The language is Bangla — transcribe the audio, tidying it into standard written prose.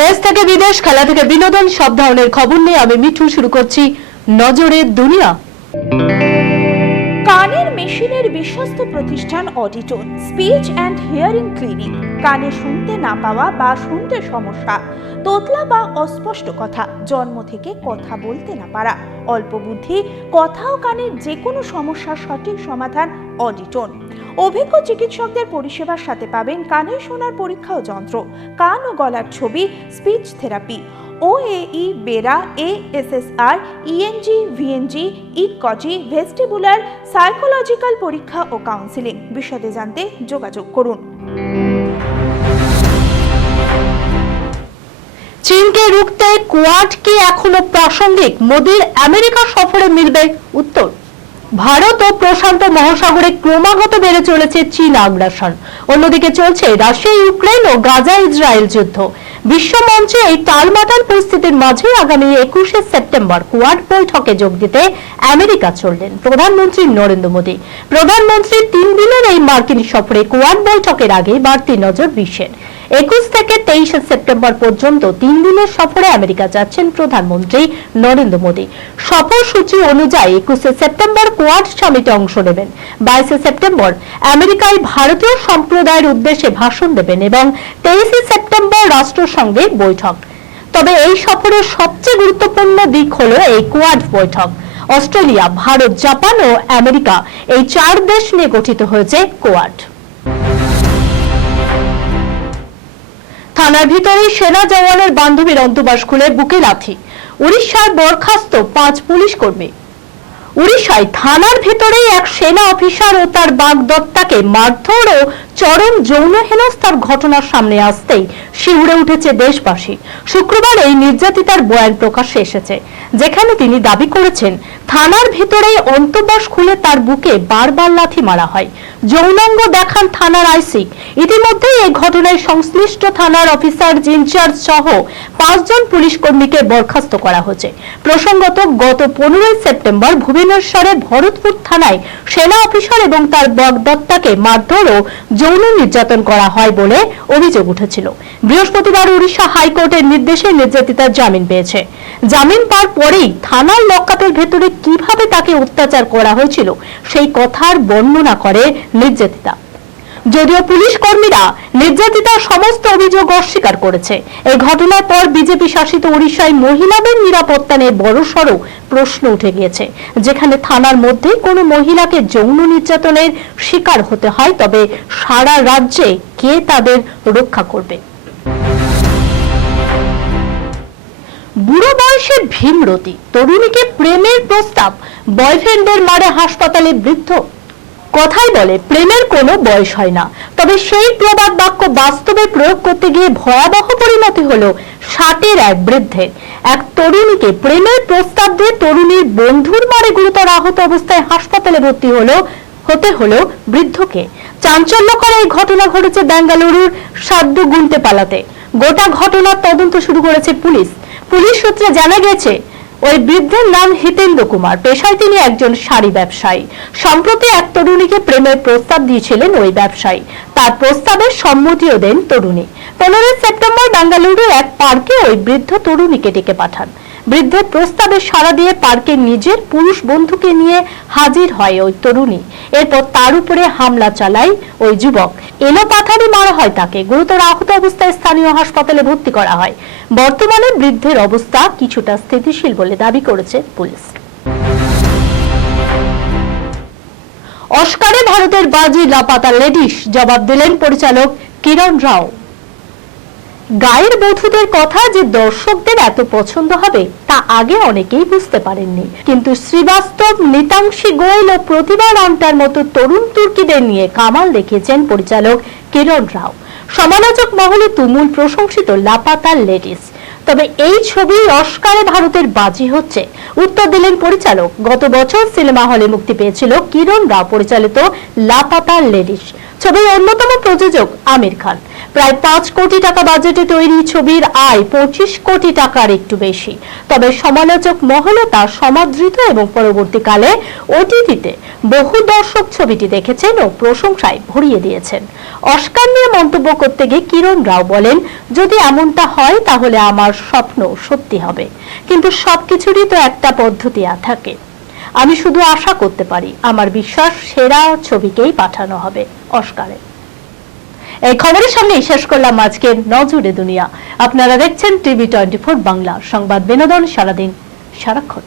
দেশ থেকে বিদেশ, খেলা থেকে বিনোদন, সব ধরনের খবর নিয়ে আমি মিঠু শুরু করছি নজরের দুনিয়া। কানের মেশিনের বিশ্বস্ত প্রতিষ্ঠান অডিটন স্পিচ অ্যান্ড হিয়ারিং ক্লিনিক। কানে শুনতে না পাওয়া বা শুনতে সমস্যা, তোতলা বা অস্পষ্ট কথা, জন্ম থেকে কথা বলতে না পারা, অল্প বুদ্ধি, কথা ও কানের যে কোনো সমস্যার সঠিক সমাধান অডিটন। অভিজ্ঞ চিকিৎসকদের পরিষেবার সাথে পাবেন কানে শোনার পরীক্ষা ও যন্ত্র, কান ও গলার ছবি, speech therapy, OAE, BERA, ASSR, ENG, VNG, ইকজি, ভেস্টিবুলার, সাইকোলজিক্যাল পরীক্ষা ও কাউন্সিলিং। বিশদে জানতে যোগাযোগ করুন। চীনকে রুখতে কোয়াড কি এখনো প্রাসঙ্গিক? মোদির আমেরিকা সফরে মিলবে উত্তর। ভারত ও প্রশান্ত মহাসাগরে ক্রমাগত বেড়ে চলেছে চীন আগ্রাসন। অন্যদিকে চলছে রাশিয়া ইউক্রেন ও গাজা ইসরায়েল যুদ্ধ। বিশ্ব মঞ্চে এই টালমাটাল পরিস্থিতির মাঝে আগামী 21শে সেপ্টেম্বর কোয়াড বৈঠকে যোগ দিতে আমেরিকা চললেন প্রধানমন্ত্রী নরেন্দ্র মোদী। প্রধানমন্ত্রীর 3 দিনের এই মার্কিন সফরে কোয়াড বৈঠকের আগে বাড়তি নজর বিশ্বের। 21 থেকে 23শে সেপ্টেম্বর পর্যন্ত 3 দিনের সফরে আমেরিকা যাচ্ছেন প্রধানমন্ত্রী নরেন্দ্র মোদী। সফরসূচি অনুযায়ী 21শে সেপ্টেম্বর কোয়াড সামিটে অংশ নেবেন। 22শে সেপ্টেম্বর আমেরিকায় ভারতীয় সম্প্রদায়ের উদ্দেশ্যে ভাষণ দেবেন এবং 23শে সেপ্টেম্বর রাষ্ট্রসংঘে বৈঠক। তবে এই সফরের সবচেয়ে গুরুত্বপূর্ণ দিক হলো এই কোয়াড বৈঠক। অস্ট্রেলিয়া, ভারত, জাপান ও আমেরিকা, এই 4 দেশ নিয়ে গঠিত হয়েছে কোয়াড। থানার ভিতরে সেনা জওয়ানের বান্ধবীর অন্তর্বাস খুলে বুকে লাথি। উড়িষ্যার বরখাস্ত 5 পুলিশ কর্মী। উড়িষ্যায় থানার ভিতরে এক সেনা অফিসার ও তার বাগদত্তাকে মারধর ও চরম যৌন হেনস্থার ঘটনা সামনে আসতেই শিউরে উঠেছে দেশবাসী। শুক্রবার এই নির্যাতিতার বয়ান প্রকাশ্যে এসেছে, যেখানে তিনি দাবি করেছেন থানার ভিতরে অন্তর্বাস খুলে তার বুকে বারবার লাথি মারা হয়। যৌনাঙ্গ দেখান থানার আইসি। ইতিমধ্যে এই ঘটনায় সংশ্লিষ্ট থানার অফিসার ইনচার্জ সহ 5 জন পুলিশ কর্মীকে বরখাস্ত করা হয়েছে। প্রসঙ্গত, গত 15 সেপ্টেম্বর ভুবনেশ্বরে ভরতপুর থানায় সেনা অফিসার এবং তার বাগদত্তাকে মারধর ও যৌন নির্যাতন করা হয় বলে অভিযোগ উঠেছিল। বৃহস্পতিবার উড়িষ্যা হাইকোর্টের নির্দেশে নির্যাতিতা জামিন পেয়েছে। জামিন পাওয়ার পরেই থানার লকআপের ভেতরে কিভাবে তাকে অত্যাচার করা হয়েছিল সেই কথার বর্ণনা করে নির্যাতিতা। যদিও পুলিশ কর্মীরা নির্যাতিতার সমস্ত অভিযোগ অস্বীকার করেছে। এই ঘটনার পর বিজেপি শাসিত উড়িষ্যায় মহিলাদের নিরাপত্তা নিয়ে বড়সড় প্রশ্ন উঠে গিয়েছে। যেখানে থানার মধ্যে কোনো মহিলাকে যৌন নির্যাতনের শিকার হতে হয়, তবে সারা রাজ্যে কে তাদের রক্ষা করবে? বুড়ো বয়সে ভীমরতি তরুণীকে প্রেমের প্রস্তাব, বয়ফ্রেন্ডের মারে হাসপাতালে বৃদ্ধ। কথাই বলে প্রেমের কোনো বয়স হয় না, তবে সেই প্রবাদ বাক্য বাস্তবে প্রয়োগ করতে গিয়ে ভয়াবহ পরিণতি হলো 60-এর এক বৃদ্ধের। এক তরুণীকে প্রেমের প্রস্তাব দিয়ে তরুণীর বন্ধুর মারে গুরুতর আহত অবস্থায় হাসপাতালে ভর্তি হতে হলো বৃদ্ধকে। চাঞ্চল্যকর এই ঘটনা ঘটেছে বেঙ্গালুরুর সাদ্দুগুন্টেপালাতে। গোটা ঘটনার তদন্ত শুরু করেছে পুলিশ। পুলিশ সূত্রে জানা গেছে ওই বৃদ্ধের নাম হিতেন্দ্র কুমার। পেশায় তিনি একজন শাড়ি ব্যবসায়ী। সম্প্রতি এক তরুণীকে প্রেমের প্রস্তাব দিয়েছিলেন ওই ব্যবসায়ী। তার প্রস্তাবে সম্মতিও দেন তরুণী। 15 সেপ্টেম্বর বেঙ্গালুরুর এক পার্কে ওই বৃদ্ধ তরুণীকে ডেকে পাঠান। বৃদ্ধের প্রস্তাবে সাড়া দিয়ে পার্কে নিজের পুরুষ বন্ধুকে নিয়ে হাজির হয় ওই তরুণী। এরপর তার উপরে হামলা চালায় ওই যুবক। এলোপাথারি মারা হয় তাকে। গুরুতর আহত অবস্থায় স্থানীয় হাসপাতালে ভর্তি করা হয়। বর্তমানে বৃদ্ধের অবস্থা কিছুটা স্থিতিশীল বলে দাবি করেছে পুলিশ। অস্কারে ভারতের বাজি লাপাতা লেডিস, জবাব দিলেন পরিচালক কিরণ রাও। গায়ের বধূদের কথা যে দর্শকদের এত পছন্দ হবে তা আগে অনেকেই বুঝতে পারেননি, কিন্তু শ্রীবাস্তব, নিতাংশী গোয়েল ও প্রতিভা রামটার মতো তরুণ তুর্কিদের নিয়ে কামাল দেখিয়েছেন পরিচালক কিরণ রাও। সমালোচক মহলে তুমুল প্রশংসিত লাপাতা লেডিস। তবে এই ছবি অস্কারে ভারতের বাজি হচ্ছে, উত্তর দিলেন পরিচালক। গত বছর সিনেমা হলে মুক্তি পেয়েছিল কিরণ রাও পরিচালিত লাপাতা লেডিস। ছবির অন্যতম প্রযোজক আমির খান। প্রায় 5 কোটি টাকা বাজেটে তৈরি ছবির আয় 25 কোটি টাকার একটু বেশি। তবে সমালোচক মহলও তা সমাদৃত এবং পরবর্তীকালে ওটিটিতে বহু দর্শক ছবিটি দেখেছেন ও প্রশংসায় ভরিয়ে দিয়েছেন। অস্কার নিয়ে মন্তব্য করতে গিয়ে কিরণ রাও বলেন, যদি এমনটা হয় তাহলে আমার স্বপ্ন সত্যি হবে, কিন্তু সবকিছুরই তো একটা পদ্ধতি থাকে। আমি শুধু আশা করতে পারি, আমার বিশ্বাস সেরা ছবিকেই পাঠানো হবে অস্কারে। এই খবরের সঙ্গে শেষ করলাম আজকের নজরে দুনিয়া। আপনারা দেখছেন টিভি 24 বাংলা, সংবাদ বিনোদন সারাদিন সারাক্ষণ।